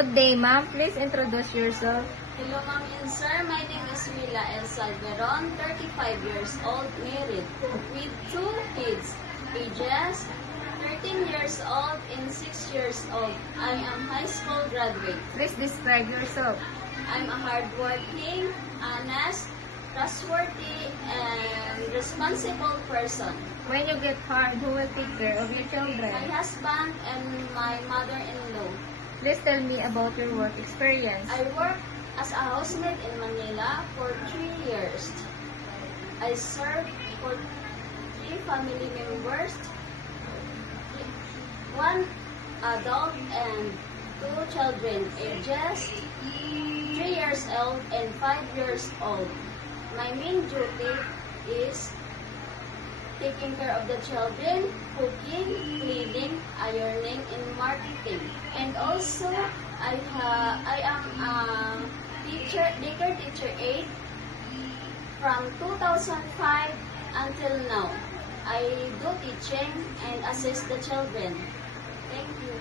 Good day, ma'am. Please introduce yourself. Hello, ma'am and sir. My name is Mila El Salveron, 35 years old, married, with 2 kids, ages 13 years old and 6 years old. I am high school graduate. Please describe yourself. I'm a hardworking, honest, trustworthy, and responsible person. When you get hard, who will take care of your My children? husband and my mother-in-law. Please tell me about your work experience. I work as a housemaid in Manila for 3 years. I serve for 3 family members, 1 adult and 2 children, ages 3 years old and 5 years old. My main duty is taking care of the children, cooking, cleaning, ironing, and marketing. And also, I am a teacher, daycare teacher aide from 2005 until now. I do teaching and assist the children. Thank you.